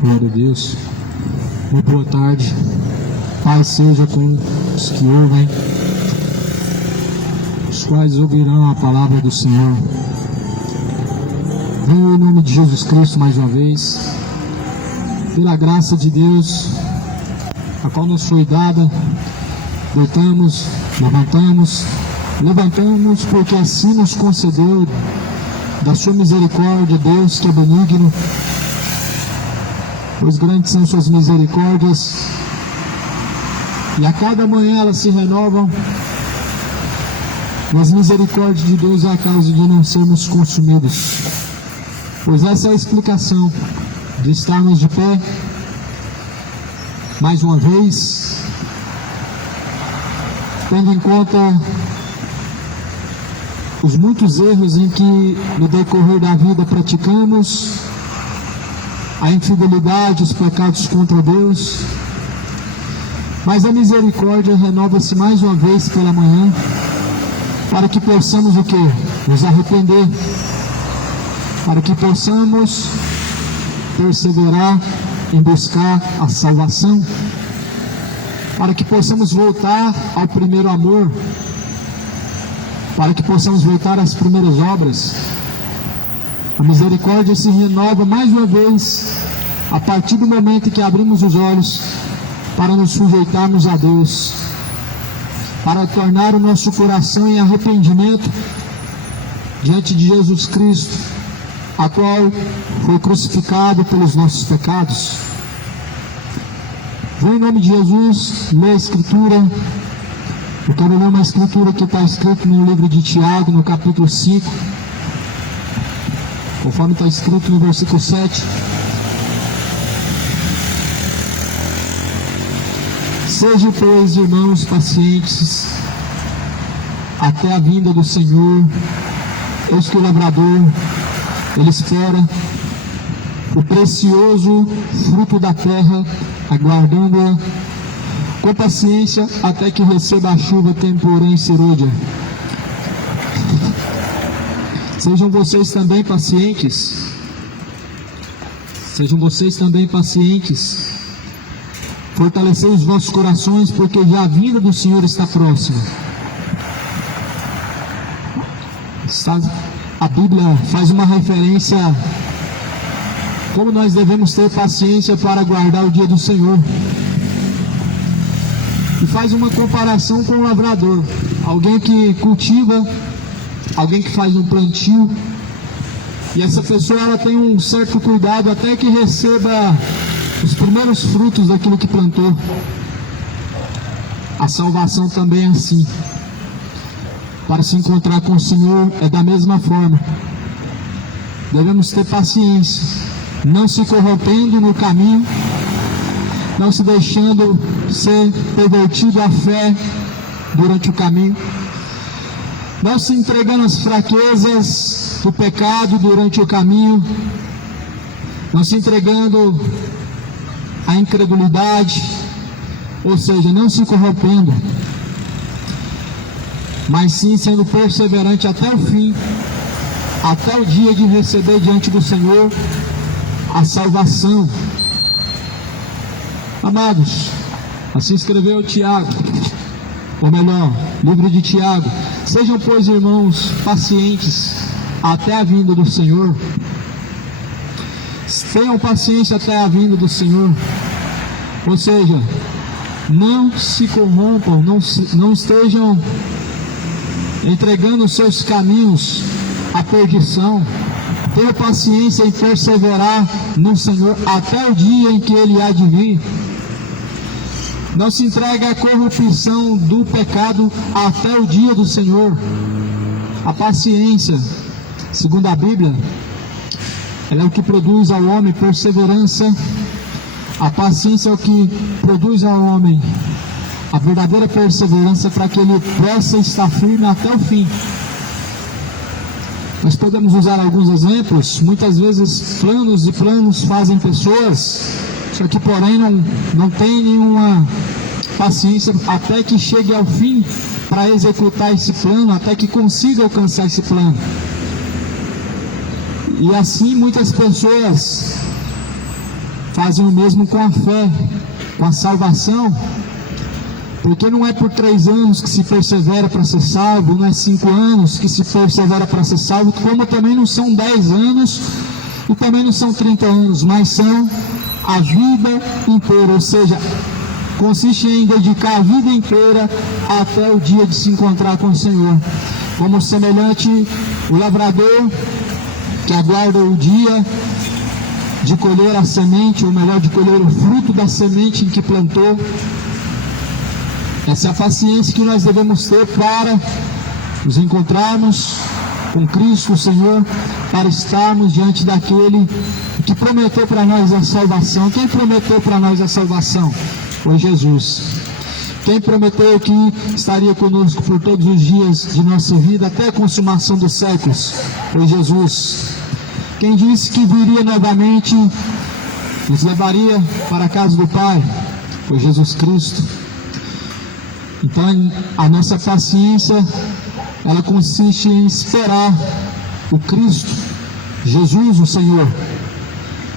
Glória a Deus. Muito boa tarde. Paz seja com os que ouvem, os quais ouvirão a palavra do Senhor. Venho em nome de Jesus Cristo mais uma vez, pela graça de Deus, a qual nos foi dada, levantamos porque assim nos concedeu da sua misericórdia, Deus que é benigno, pois grandes são suas misericórdias, e a cada manhã elas se renovam, e as misericórdias de Deus é a causa de não sermos consumidos, pois essa é a explicação de estarmos de pé, mais uma vez, tendo em conta os muitos erros em que no decorrer da vida praticamos, a infidelidade, os pecados contra Deus, mas a misericórdia renova-se mais uma vez pela manhã, para que possamos o quê? Nos arrepender, para que possamos perseverar em buscar a salvação, para que possamos voltar ao primeiro amor, para que possamos voltar às primeiras obras. A misericórdia se renova mais uma vez a partir do momento em que abrimos os olhos para nos sujeitarmos a Deus, para tornar o nosso coração em arrependimento diante de Jesus Cristo, a qual foi crucificado pelos nossos pecados. Vou em nome de Jesus ler a Escritura. Eu quero ler uma Escritura que está escrita no livro de Tiago, no capítulo 5, conforme está escrito no versículo 7. Sejam, pois, irmãos, pacientes até a vinda do Senhor. Eis que o lavrador, ele espera o precioso fruto da terra, aguardando-a com paciência até que receba a chuva temporã e serôdia. Sejam vocês também pacientes. Sejam vocês também pacientes. Fortalecei os vossos corações, porque já a vinda do Senhor está próxima. A Bíblia faz uma referência como nós devemos ter paciência para aguardar o dia do Senhor. E faz uma comparação com o lavrador, alguém que cultiva, alguém que faz um plantio, e essa pessoa ela tem um certo cuidado até que receba os primeiros frutos daquilo que plantou. A salvação também é assim. Para se encontrar com o Senhor é da mesma forma. Devemos ter paciência, não se corrompendo no caminho, não se deixando ser pervertido à fé durante o caminho, não se entregando às fraquezas do pecado durante o caminho, não se entregando à incredulidade, ou seja, não se corrompendo, mas sim sendo perseverante até o fim, até o dia de receber diante do Senhor a salvação. Amados, assim escreveu Tiago, ou melhor, livro de Tiago. Sejam, pois, irmãos, pacientes até a vinda do Senhor. Tenham paciência até a vinda do Senhor. Ou seja, não se corrompam, não estejam entregando os seus caminhos à perdição. Tenha paciência em perseverar no Senhor até o dia em que Ele há de vir. Não se entregue à corrupção do pecado até o dia do Senhor. A paciência, segundo a Bíblia, ela é o que produz ao homem perseverança. A paciência é o que produz ao homem a verdadeira perseverança, para que ele possa estar firme até o fim. Nós podemos usar alguns exemplos. Muitas vezes planos e planos fazem pessoas, só que porém não tem nenhuma paciência até que chegue ao fim para executar esse plano, até que consiga alcançar esse plano. E assim muitas pessoas fazem o mesmo com a fé, com a salvação, porque não é por 3 anos que se persevera para ser salvo, não é 5 anos que se persevera para ser salvo, como também não são 10 anos e também não são 30 anos, mas são a vida inteira, ou seja, consiste em dedicar a vida inteira até o dia de se encontrar com o Senhor. Como semelhante o lavrador que aguarda o dia de colher a semente, ou melhor, de colher o fruto da semente em que plantou. Essa é a paciência que nós devemos ter para nos encontrarmos com Cristo, o Senhor, para estarmos diante daquele que prometeu para nós a salvação. Quem prometeu para nós a salvação? Foi Jesus. Quem prometeu que estaria conosco por todos os dias de nossa vida, até a consumação dos séculos? Foi Jesus. Quem disse que viria novamente, nos levaria para a casa do Pai? Foi Jesus Cristo. Então, a nossa paciência, ela consiste em esperar o Cristo, Jesus, o Senhor,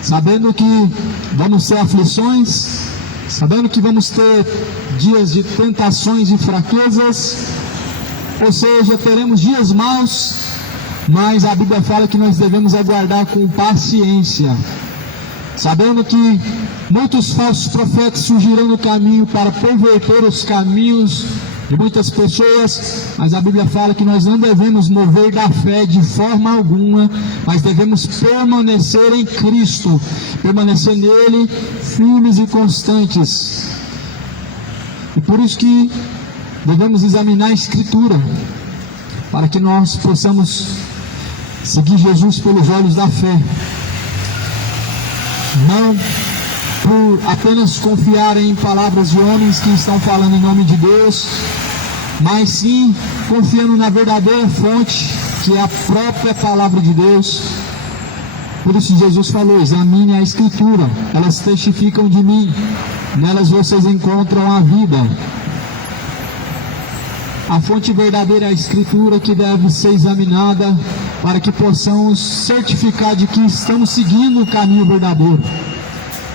sabendo que vamos ter aflições, sabendo que vamos ter dias de tentações e fraquezas, ou seja, teremos dias maus, mas a Bíblia fala que nós devemos aguardar com paciência, sabendo que muitos falsos profetas surgirão no caminho para perverter os caminhos de muitas pessoas, mas a Bíblia fala que nós não devemos mover da fé de forma alguma, mas devemos permanecer em Cristo, permanecer nele firmes e constantes. E por isso que devemos examinar a Escritura, para que nós possamos seguir Jesus pelos olhos da fé, não por apenas confiar em palavras de homens que estão falando em nome de Deus, mas sim confiando na verdadeira fonte, que é a própria palavra de Deus. Por isso Jesus falou: examine a Escritura, elas testificam de mim, nelas vocês encontram a vida. A fonte verdadeira é a Escritura, que deve ser examinada para que possamos certificar de que estamos seguindo o caminho verdadeiro,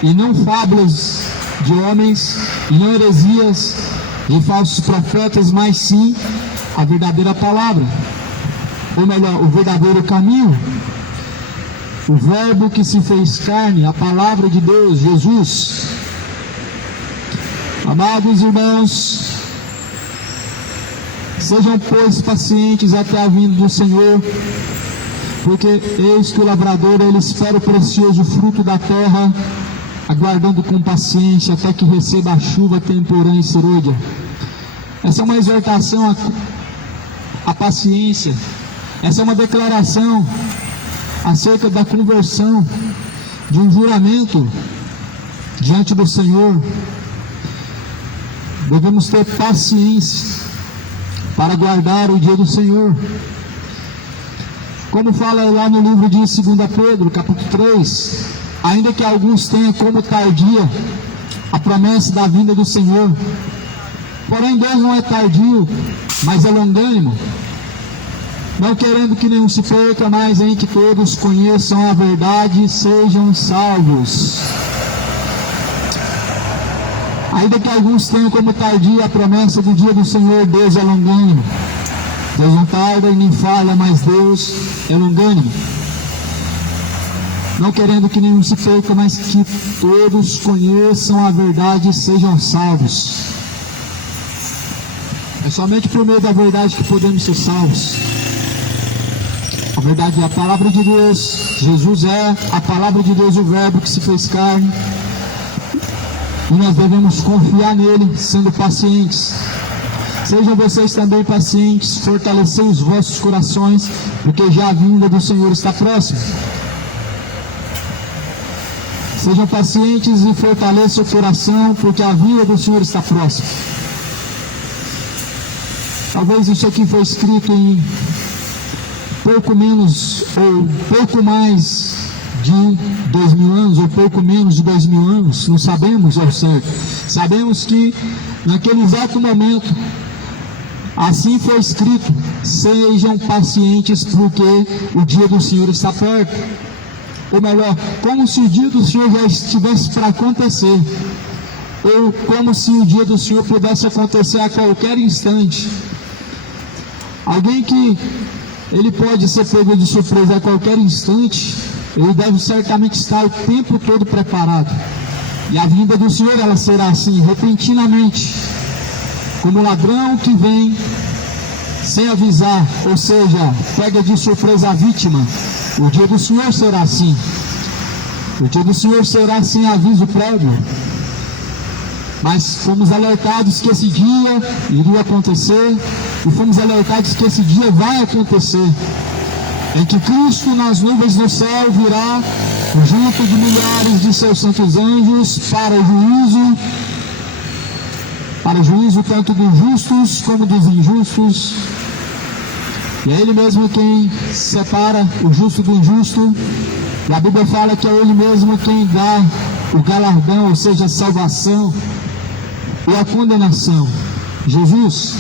e não fábulas de homens, e não heresias de falsos profetas, mas sim a verdadeira palavra, ou melhor, o verdadeiro caminho, o Verbo que se fez carne, a palavra de Deus, Jesus. Amados irmãos, sejam, pois, pacientes até a vinda do Senhor, porque eis que o lavrador, ele espera o precioso fruto da terra, aguardando com paciência até que receba a chuva temporã e serôdia. Essa é uma exortação à paciência. Essa é uma declaração acerca da conversão, de um juramento diante do Senhor. Devemos ter paciência para aguardar o dia do Senhor. Como fala lá no livro de 2 Pedro, capítulo 3, ainda que alguns tenham como tardia a promessa da vinda do Senhor, porém Deus não é tardio, mas é longânimo, não querendo que nenhum se perca, mas em que todos conheçam a verdade e sejam salvos. Ainda que alguns tenham como tardia a promessa do dia do Senhor, Deus é longânimo. Deus não tarda e nem falha, mas Deus é longânimo, não querendo que nenhum se perca, mas que todos conheçam a verdade e sejam salvos. É somente por meio da verdade que podemos ser salvos. A verdade é a palavra de Deus. Jesus é a palavra de Deus, o Verbo que se fez carne, e nós devemos confiar nele, sendo pacientes. Sejam vocês também pacientes, fortalecei os vossos corações, porque já a vinda do Senhor está próxima. Sejam pacientes e fortaleçam o coração, porque a vinda do Senhor está próxima. Talvez isso aqui foi escrito em pouco menos ou pouco mais de 2000 anos, ou pouco menos de 2000 anos, não sabemos ao certo. Sabemos que naquele exato momento assim foi escrito: sejam pacientes, porque o dia do Senhor está perto. ou melhor, como se o dia do Senhor já estivesse para acontecer, ou como se o dia do Senhor pudesse acontecer a qualquer instante. Alguém que ele pode ser pego de surpresa a qualquer instante, ele deve certamente estar o tempo todo preparado. E a vinda do Senhor, ela será assim, repentinamente, como ladrão que vem sem avisar, ou seja, pega de surpresa a vítima. O dia do Senhor será assim. O dia do Senhor será sem aviso prévio. Mas fomos alertados que esse dia iria acontecer, e fomos alertados que esse dia vai acontecer, em que Cristo nas nuvens do céu virá junto de milhares de seus santos anjos para o juízo tanto dos justos como dos injustos. E é Ele mesmo quem separa o justo do injusto, e a Bíblia fala que é Ele mesmo quem dá o galardão, ou seja, a salvação ou a condenação, Jesus.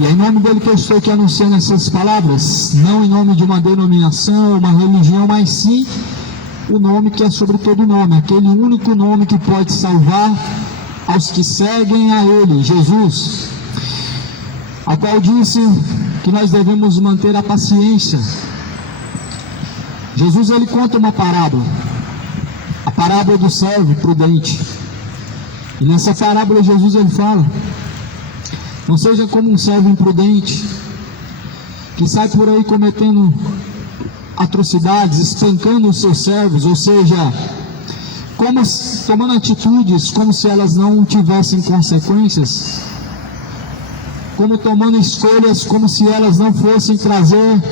E é em nome dele que eu estou aqui anunciando essas palavras, não em nome de uma denominação, uma religião, mas sim o nome que é sobre todo nome, aquele único nome que pode salvar aos que seguem a Ele, Jesus, a qual disse que nós devemos manter a paciência. Jesus, ele conta uma parábola, a parábola do servo prudente. E nessa parábola Jesus ele fala: não seja como um servo imprudente, que sai por aí cometendo atrocidades, espancando os seus servos, ou seja, tomando atitudes como se elas não tivessem consequências, como tomando escolhas como se elas não fossem trazer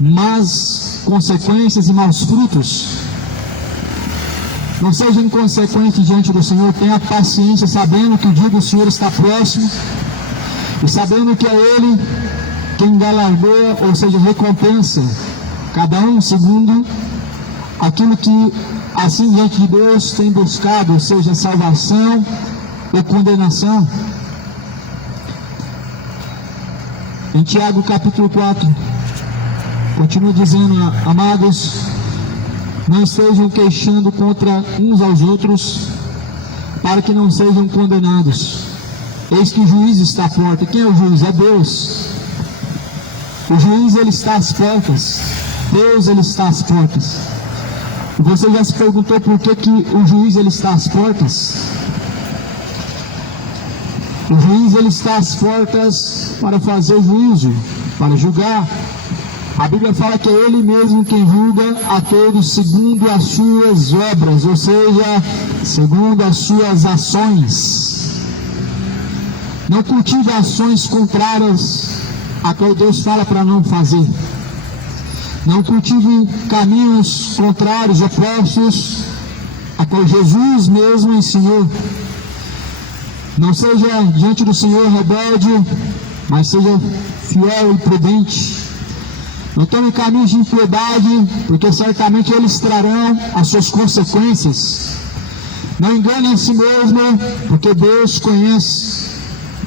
más consequências e maus frutos. Não seja inconsequente diante do Senhor, tenha paciência, sabendo que o dia do Senhor está próximo, e sabendo que é Ele quem galardoa, ou seja, recompensa cada um segundo aquilo que assim diante de Deus tem buscado, ou seja, salvação ou condenação. Em Tiago capítulo 4, continua dizendo: amados, não estejam queixando contra uns aos outros, para que não sejam condenados. Eis que o juiz está à porta. Quem é o juiz? É Deus. O juiz, ele está às portas. Deus, ele está às portas. E você já se perguntou por que o juiz, ele está às portas? O juiz, ele está às portas para fazer juízo, para julgar. A Bíblia fala que é Ele mesmo quem julga a todos segundo as suas obras, ou seja, segundo as suas ações. Não cultive ações contrárias a qual Deus fala para não fazer. Não cultive caminhos contrários, opostos a qual Jesus mesmo ensinou. Não seja diante do Senhor rebelde, mas seja fiel e prudente. Não tome caminhos de impiedade, porque certamente eles trarão as suas consequências. Não engane a si mesmo, porque Deus conhece.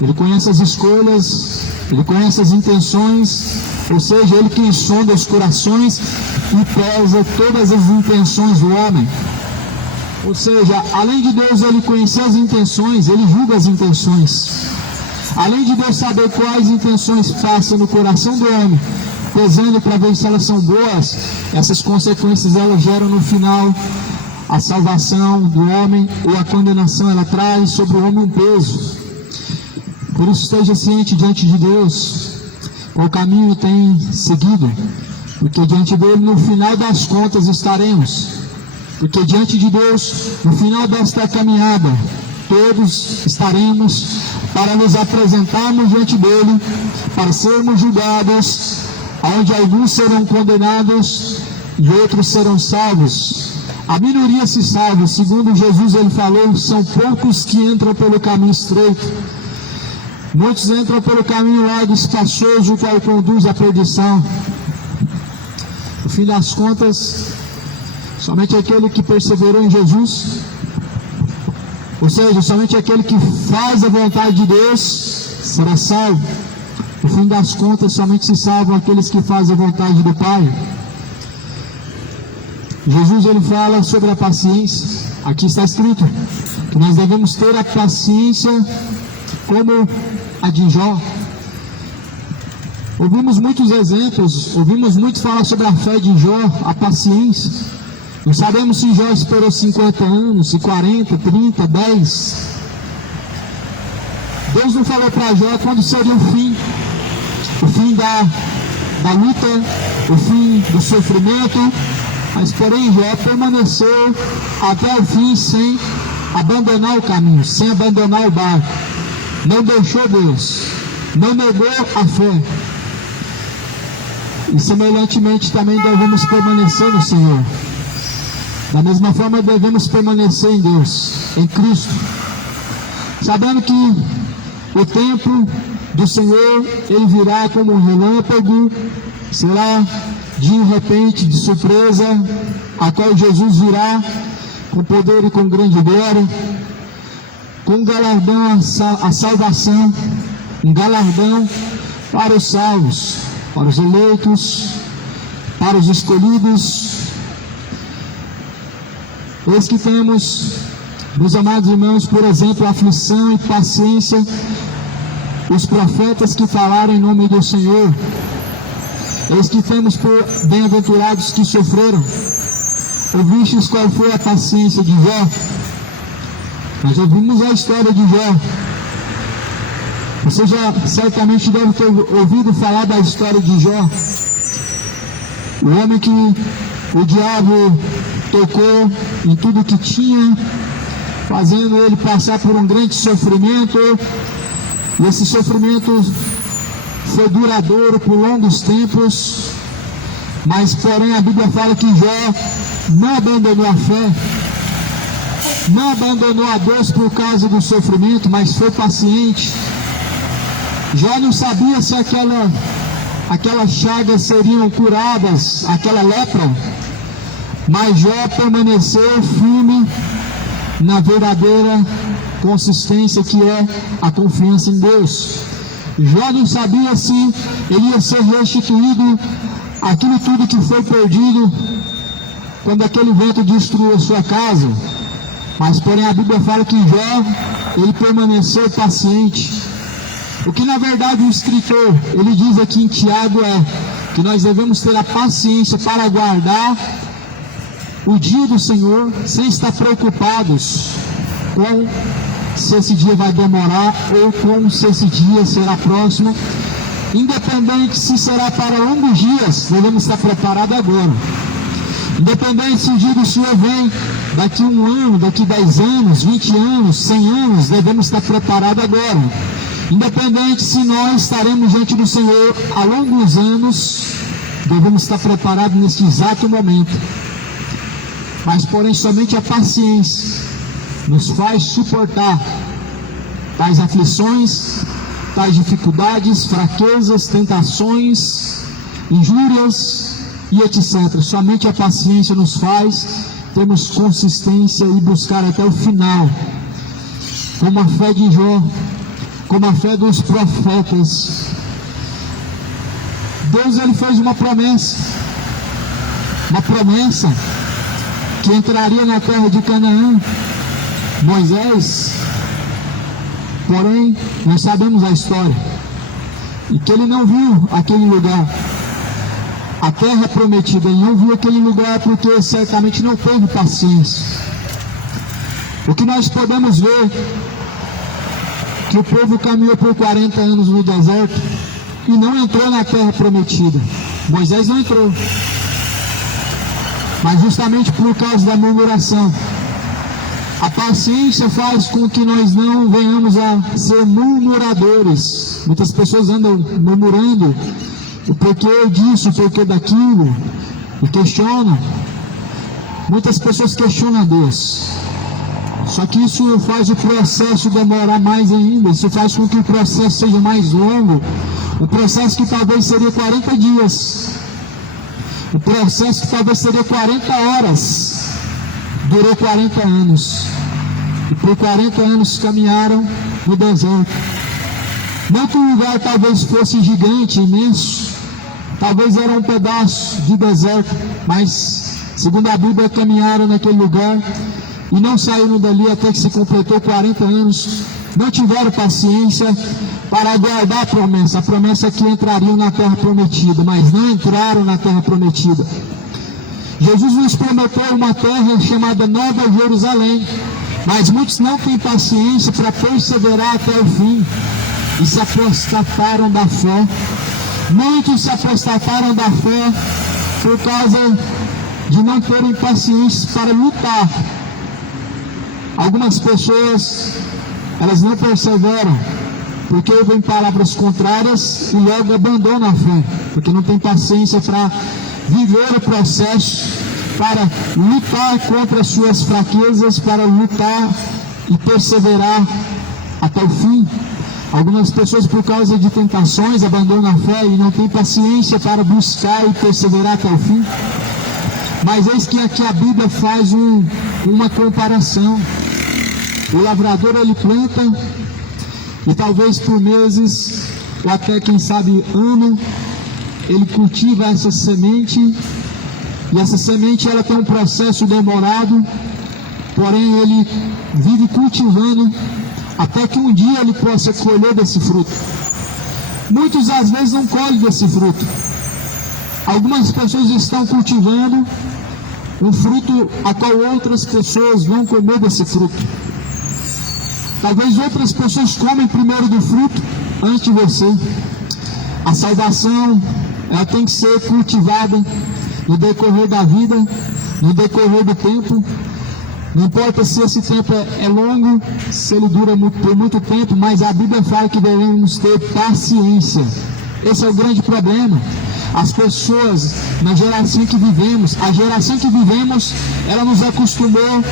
Ele conhece as escolhas, Ele conhece as intenções, ou seja, Ele quem sonda os corações e pesa todas as intenções do homem. Ou seja, além de Deus Ele conhecer as intenções, Ele julga as intenções. Além de Deus saber quais intenções passam no coração do homem, pesando para ver se elas são boas, essas consequências elas geram no final a salvação do homem, ou a condenação, ela traz sobre o homem um peso. Por isso esteja ciente diante de Deus qual caminho tem seguido, porque diante dele no final das contas estaremos, porque diante de Deus no final desta caminhada todos estaremos para nos apresentarmos diante dele, para sermos julgados, onde alguns serão condenados e outros serão salvos. A minoria se salva, segundo Jesus ele falou, são poucos que entram pelo caminho estreito. Muitos entram pelo caminho largo e espaçoso, o qual conduz à perdição. No fim das contas, somente aquele que perseverou em Jesus, ou seja, somente aquele que faz a vontade de Deus, será salvo. No fim das contas, somente se salvam aqueles que fazem a vontade do Pai. Jesus ele fala sobre a paciência. Aqui está escrito que nós devemos ter a paciência como a de Jó. Ouvimos muitos exemplos, ouvimos muito falar sobre a fé de Jó, a paciência. Não sabemos se Jó esperou 50 anos, se 40, 30, 10. Deus não falou para Jó quando seria o fim da luta, o fim do sofrimento, mas porém Jó permaneceu até o fim sem abandonar o caminho, sem abandonar o barco. Não deixou Deus, não negou a fé. E semelhantemente também devemos permanecer no Senhor. Da mesma forma devemos permanecer em Deus, em Cristo, sabendo que o tempo do Senhor, ele virá como um relâmpago, será de repente, de surpresa, a qual Jesus virá com poder e com grande glória, com galardão a salvação, um galardão para os salvos, para os eleitos, para os escolhidos. Eis que temos, meus amados irmãos, por exemplo, aflição e paciência, os profetas que falaram em nome do Senhor. Eis que temos por bem-aventurados que sofreram. Ouvistes qual foi a paciência de Jó? Nós ouvimos a história de Jó. Você já certamente deve ter ouvido falar da história de Jó. O homem que o diabo tocou em tudo que tinha, fazendo ele passar por um grande sofrimento. E esse sofrimento foi duradouro por longos tempos, mas porém a Bíblia fala que Jó não abandonou a fé, não abandonou a Deus por causa do sofrimento, mas foi paciente. Jó não sabia se aquelas chagas seriam curadas, aquela lepra, mas Jó permaneceu firme na verdadeira consistência que é a confiança em Deus. Jó não sabia se ele ia ser restituído aquilo tudo que foi perdido quando aquele vento destruiu a sua casa, mas porém a Bíblia fala que Jó, ele permaneceu paciente. O que na verdade o escritor, ele diz aqui em Tiago é que nós devemos ter a paciência para aguardar o dia do Senhor, sem estar preocupados com se esse dia vai demorar ou com se esse dia será próximo. Independente se será para longos dias, devemos estar preparados agora. Independente se o dia do Senhor vem daqui 1 ano, daqui 10 anos, 20 anos, 100 anos, devemos estar preparados agora. Independente se nós estaremos diante do Senhor há longos anos, devemos estar preparados neste exato momento. Mas porém somente a paciência nos faz suportar tais aflições, tais dificuldades, fraquezas, tentações, injúrias e etc. Somente a paciência nos faz termos consistência e buscar até o final, como a fé de Jó, como a fé dos profetas. Deus ele fez uma promessa que entraria na terra de Canaã. Moisés, porém, nós sabemos a história, e que ele não viu aquele lugar, a terra prometida. Ele não viu aquele lugar porque certamente não teve paciência. O que nós podemos ver, que o povo caminhou por 40 anos no deserto e não entrou na terra prometida. Moisés não entrou, mas justamente por causa da murmuração. A paciência faz com que nós não venhamos a ser murmuradores. Muitas pessoas andam murmurando o porquê disso, o porquê daquilo, e questionam. Muitas pessoas questionam a Deus. Só que isso faz o processo demorar mais ainda. Isso faz com que o processo seja mais longo. Um processo que talvez seria 40 dias. Um processo que talvez seria 40 horas. Durou 40 anos. E por 40 anos caminharam no deserto. Não que o lugar talvez fosse gigante, imenso. Talvez era um pedaço de deserto. Mas Segundo a Bíblia, caminharam naquele lugar e não saíram dali até que se completou 40 anos. Não tiveram paciência para aguardar a promessa que entrariam na terra prometida, mas não entraram na terra prometida. Jesus nos prometeu uma terra chamada Nova Jerusalém, mas muitos não têm paciência para perseverar até o fim e se apostataram da fé. Muitos se apostataram da fé por causa de não terem paciência para lutar. Algumas pessoas, elas não perseveram porque ouvem palavras contrárias e logo abandonam a fé, porque não tem paciência para viver o processo, para lutar contra as suas fraquezas, para lutar e perseverar até o fim. Algumas pessoas, por causa de tentações, abandonam a fé e não têm paciência para buscar e perseverar até o fim. Mas eis que aqui a Bíblia faz uma comparação. O lavrador, ele planta e talvez por meses ou até quem sabe ano ele cultiva essa semente, e essa semente ela tem um processo demorado, porém ele vive cultivando até que um dia ele possa colher desse fruto. Muitos às vezes não colhem desse fruto. Algumas pessoas estão cultivando um fruto a qual outras pessoas vão comer desse fruto. Talvez outras pessoas comem primeiro do fruto antes de você. A salvação, ela tem que ser cultivada no decorrer da vida, no decorrer do tempo. Não importa se esse tempo é longo, se ele dura por muito tempo, mas a Bíblia fala que devemos ter paciência. Esse é o grande problema. As pessoas, na geração que vivemos, a geração que vivemos, ela nos acostumou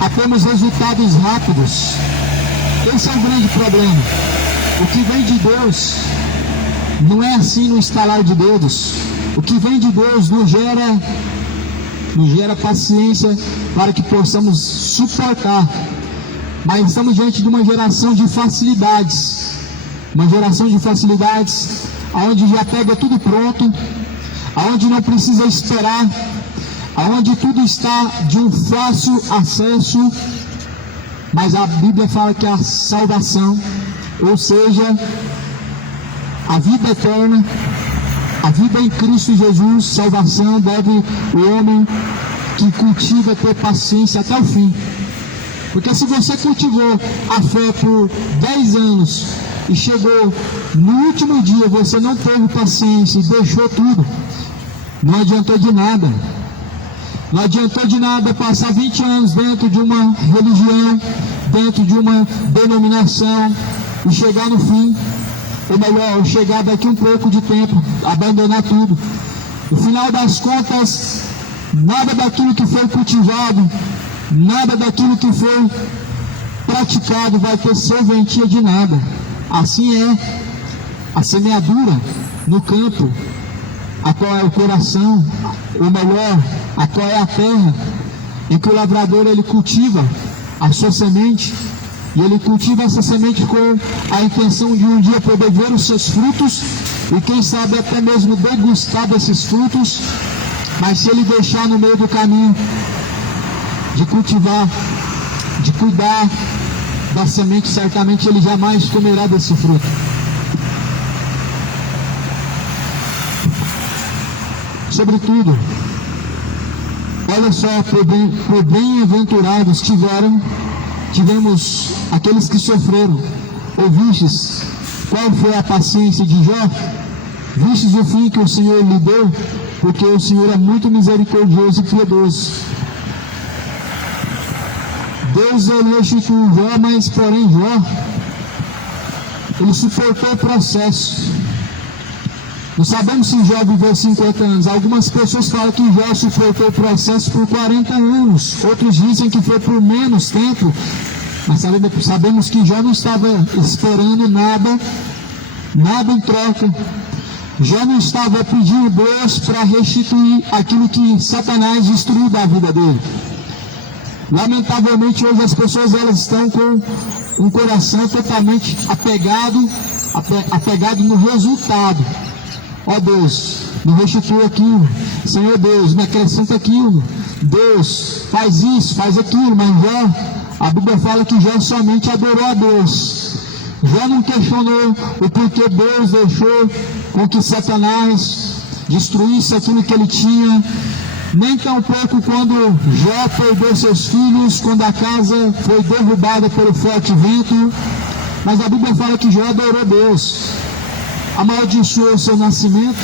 a termos resultados rápidos. Esse é o grande problema. O que vem de Deus não é assim no estalar de dedos. O que vem de Deus nos gera paciência para que possamos suportar. Mas estamos diante de uma geração de facilidades. Uma geração de facilidades onde já pega tudo pronto, onde não precisa esperar, onde tudo está de um fácil acesso. Mas a Bíblia fala que a salvação, ou seja, a vida eterna, a vida em Cristo Jesus, salvação, deve o homem que cultiva ter paciência até o fim. Porque se você cultivou a fé por 10 anos e chegou no último dia, você não teve paciência e deixou tudo, não adiantou de nada. Não adiantou de nada passar 20 anos dentro de uma religião, dentro de uma denominação e chegar no fim, ou melhor, chegar daqui um pouco de tempo, abandonar tudo. No final das contas, nada daquilo que foi cultivado, nada daquilo que foi praticado vai ter serventia de nada. Assim é a semeadura no campo, a qual é o coração, ou melhor, a qual é a terra, em que o lavrador ele cultiva a sua semente, e ele cultiva essa semente com a intenção de um dia poder ver os seus frutos, e quem sabe até mesmo degustar desses frutos. Mas se ele deixar no meio do caminho de cultivar, de cuidar da semente, certamente ele jamais comerá desse fruto. Sobretudo, olha só, por bem-aventurados tivemos aqueles que sofreram. Ouvistes qual foi a paciência de Jó? Vistes o fim que o Senhor lhe deu? Porque o Senhor é muito misericordioso e piedoso. Deus ele restituiu Jó, mas porém Jó, ele suportou o processo. Não sabemos se Jó viveu 50 anos. Algumas pessoas falam que Jó suportou o processo por 40 anos. Outros dizem que foi por menos tempo. Mas sabemos que Jó não estava esperando nada em troca. Jó não estava pedindo Deus para restituir aquilo que Satanás destruiu da vida dele. Lamentavelmente hoje as pessoas elas estão com um coração totalmente apegado no resultado. ó Deus, me restitui aquilo, Senhor Deus, me acrescenta aquilo, Deus, faz isso, faz aquilo. Mas Jó, a Bíblia fala que Jó somente adorou a Deus. Jó não questionou o porquê Deus deixou com que Satanás destruísse aquilo que ele tinha, nem tampouco quando Jó perdeu seus filhos, quando a casa foi derrubada pelo forte vento. Mas a Bíblia fala que Jó adorou Deus, amaldiçoou o seu nascimento,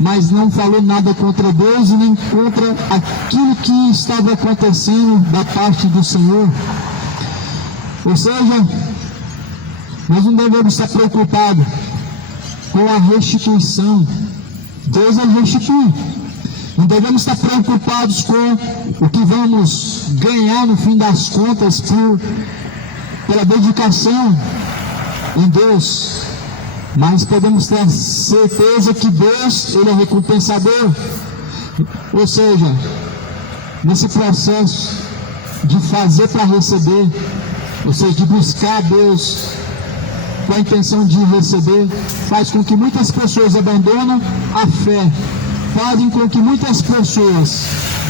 mas não falou nada contra Deus e nem contra aquilo que estava acontecendo da parte do Senhor. Ou seja, nós não devemos estar preocupados com a restituição. Deus restitui. Não devemos estar preocupados com o que vamos ganhar no fim das contas pela dedicação em Deus. Mas podemos ter a certeza que Deus, Ele é recompensador. Ou seja, nesse processo de fazer para receber, ou seja, de buscar Deus com a intenção de receber, faz com que muitas pessoas abandonem a fé, fazem com que muitas pessoas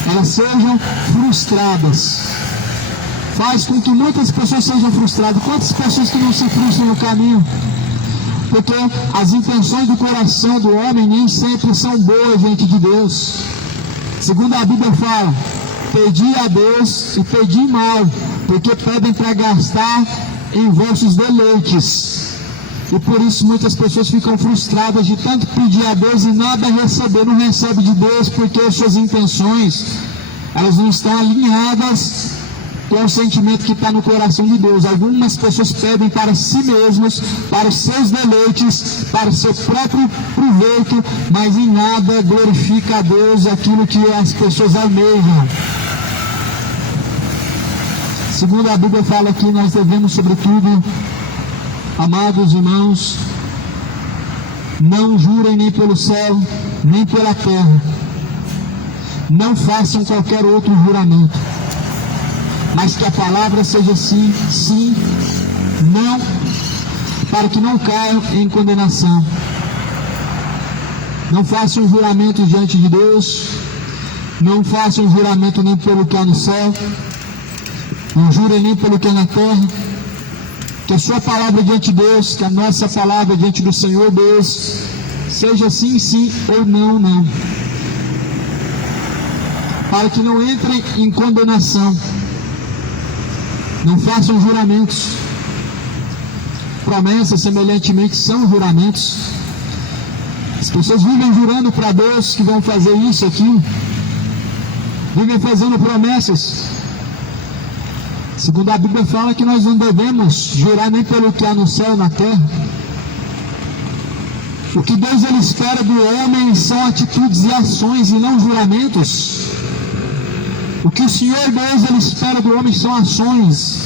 elas sejam frustradas, faz com que muitas pessoas sejam frustradas. Quantas pessoas que não se frustram no caminho? Porque as intenções do coração do homem nem sempre são boas diante de Deus. Segundo a Bíblia fala, pedi a Deus e pedi mal, porque pedem para gastar em vossos deleites. E por isso muitas pessoas ficam frustradas de tanto pedir a Deus e nada receber. Não recebe de Deus porque as suas intenções, elas não estão alinhadas com o sentimento que está no coração de Deus. Algumas pessoas pedem para si mesmas, para os seus deleites, para o seu próprio proveito, mas em nada glorifica a Deus aquilo que as pessoas almejam. Segundo a Bíblia fala que nós devemos, sobretudo, amados irmãos, não jurem nem pelo céu, nem pela terra. Não façam qualquer outro juramento, mas que a palavra seja sim, sim, não, para que não caiam em condenação. Não façam juramento diante de Deus, não façam juramento nem pelo que há no céu, não jurem nem pelo que há na terra. Que a sua palavra diante de Deus, que a nossa palavra diante do Senhor Deus, seja sim, sim, ou não, não. Para que não entrem em condenação. Não façam juramentos. Promessas, semelhantemente, são juramentos. As pessoas vivem jurando para Deus que vão fazer isso, aquilo. Vivem fazendo promessas. Segundo a Bíblia fala que nós não devemos jurar nem pelo que há no céu e na terra. O que Deus ele espera do homem são atitudes e ações e não juramentos. O que o Senhor Deus ele espera do homem são ações.